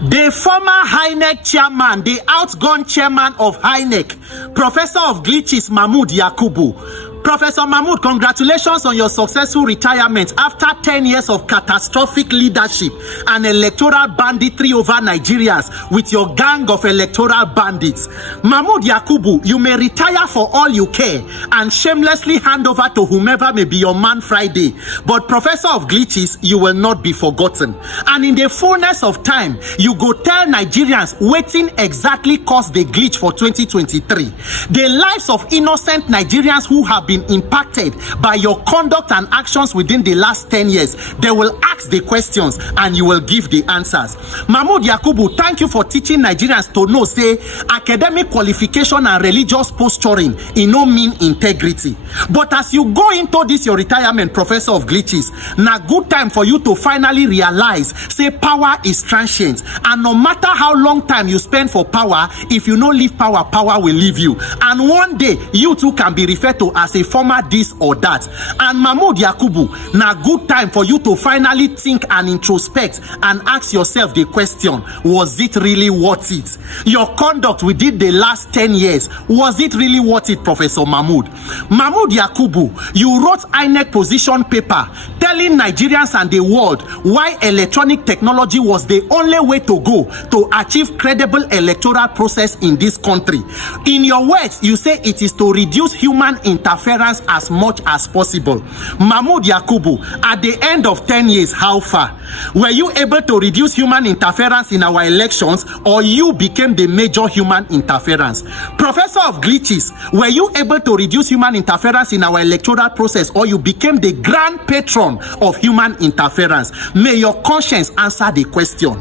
The former INEC chairman, the outgone chairman of INEC, Professor of Glitches Mahmood Yakubu. Professor Mahmood, congratulations on your successful retirement after 10 years of catastrophic leadership and electoral banditry over Nigerians with your gang of electoral bandits. Mahmood Yakubu, you may retire for all you care and shamelessly hand over to whomever may be your man Friday. But Professor of Glitches, you will not be forgotten. And in the fullness of time, you go tell Nigerians waiting exactly caused the glitch for 2023. The lives of innocent Nigerians who have been impacted by your conduct and actions within the last 10 years. They will ask the questions and you will give the answers. Mahmood Yakubu, thank you for teaching Nigerians to know, say, academic qualification and religious posturing in no mean integrity. But as you go into this your retirement, Professor of Glitches, na good time for you to finally realize, say, power is transient. And no matter how long time you spend for power, if you no leave power, power will leave you. And one day, you too can be referred to as a former this or that. And Mahmood Yakubu, na good time for you to finally think and introspect and ask yourself the question, was it really worth it? Your conduct within the last 10 years, was it really worth it, Professor Mahmood? Mahmood Yakubu, you wrote INEC position paper telling Nigerians and the world why electronic technology was the only way to go to achieve credible electoral process in this country. In your words, you say it is to reduce human interference as much as possible. Mahmood Yakubu, at the end of 10 years, how far? Were you able to reduce human interference in our elections, or you became the major human interference? Professor of Glitches, were you able to reduce human interference in our electoral process, or you became the grand patron of human interference? May your conscience answer the question.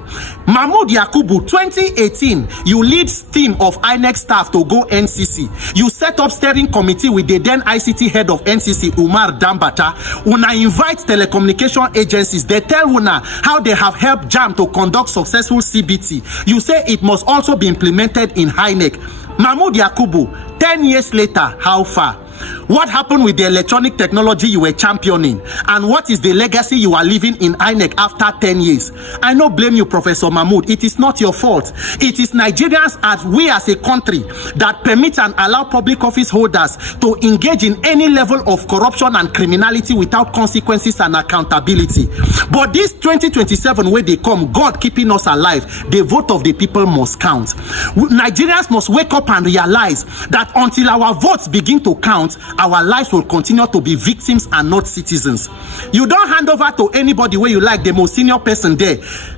Mahmood Yakubu, 2018, you lead team of INEC staff to go NCC. You set up steering committee with the then ICT head of NCC, Umar Dambata. Una invite telecommunication agencies. They tell Una how they have helped JAM to conduct successful CBT. You say it must also be implemented in INEC. Mahmood Yakubu, 10 years later, how far? What happened with the electronic technology you were championing? And what is the legacy you are leaving in INEC after 10 years? I no blame you, Professor Mahmood. It is not your fault. It is Nigerians as we as a country that permit and allow public office holders to engage in any level of corruption and criminality without consequences and accountability. But this 2027, where they come, God keeping us alive, the vote of the people must count. Nigerians must wake up and realize that until our votes begin to count, our lives will continue to be victims and not citizens. You don't hand over to anybody where you like, the most senior person there,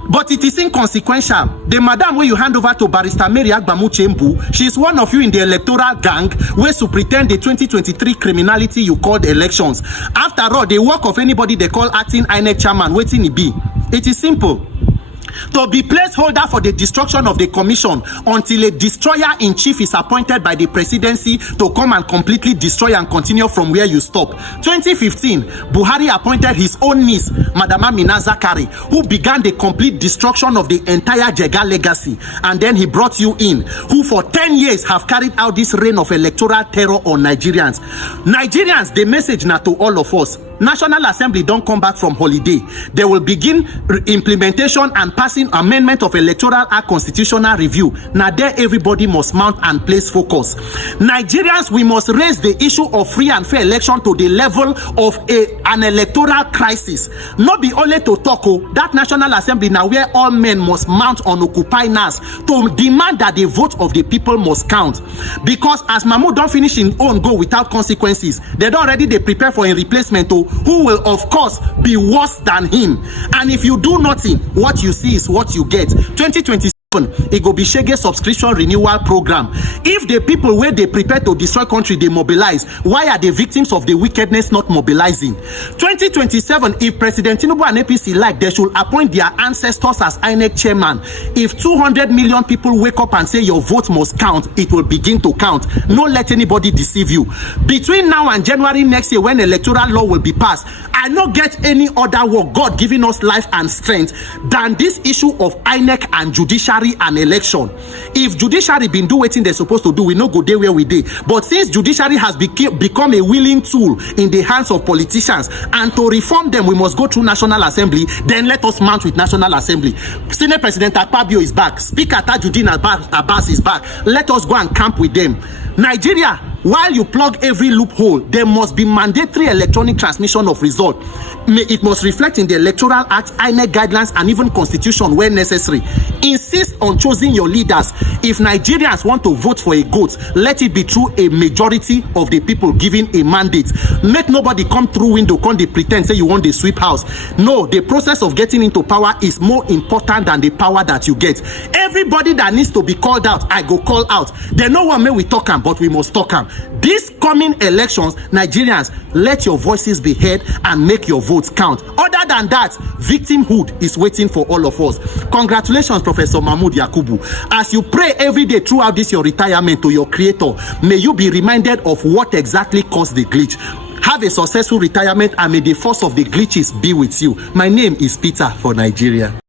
but it is inconsequential. The madam where you hand over to Barrister Mary Agbamu Chembu, she is one of you in the electoral gang where to pretend the 2023 criminality you called elections. After all, the work of anybody they call acting INEC chairman, waiting it be. It is simple. To be placeholder for the destruction of the commission until a destroyer-in-chief is appointed by the presidency to come and completely destroy and continue from where you stop. 2015, Buhari appointed his own niece, Madam Amina Zakari, who began the complete destruction of the entire Jega legacy. And then he brought you in, who for 10 years have carried out this reign of electoral terror on Nigerians. Nigerians, the message now to all of us, National Assembly don't come back from holiday. They will begin implementation and passing amendment of Electoral Act constitutional review. Now there everybody must mount and place focus. Nigerians, we must raise the issue of free and fair election to the level of an electoral crisis. Not be only to talk, that National Assembly now where all men must mount on Occupy NAS to demand that the vote of the people must count. Because as Mahmoud don't finish in own go without consequences, they don't already they prepare for a replacement who will of course be worse than him. And if you do nothing, what you see is what you get. 2027 it go be Shege subscription renewal program. If the people where they prepare to destroy country they mobilize, why are the victims of the wickedness not mobilizing? 2027, if President Tinubu and APC like, they should appoint their ancestors as INEC chairman. If 200 million people wake up and say your vote must count, it will begin to count. Don't let anybody deceive you. Between now and January next year, when electoral law will be passed, I not get any other work God giving us life and strength than this issue of INEC and judicial judiciary and election. If judiciary been do wetin they supposed to do, we no go dey where we dey. But since judiciary has become a willing tool in the hands of politicians, and to reform them we must go through National Assembly, then let us mount with National Assembly. Senate President Akpabio is back. Speaker Tajuddin Abbas is back. Let us go and camp with them. Nigeria, while you plug every loophole, there must be mandatory electronic transmission of result. It must reflect in the Electoral Act, INEC guidelines, and even Constitution where necessary. Insist on choosing your leaders. If Nigerians want to vote for a goat, let it be through a majority of the people giving a mandate. Make nobody come through window, come dey pretend say you want the sweep house. No, the process of getting into power is more important than the power that you get. Everybody that needs to be called out, I go call out. There no one may we talk am, but we must talk am. These coming elections, Nigerians, let your voices be heard and make your votes count. Other than that, victimhood is waiting for all of us. Congratulations, Professor Mahmood Yakubu. As you pray every day throughout this your retirement to your creator, may you be reminded of what exactly caused the glitch. Have a successful retirement, and may the force of the glitches be with you. My name is Peter for Nigeria.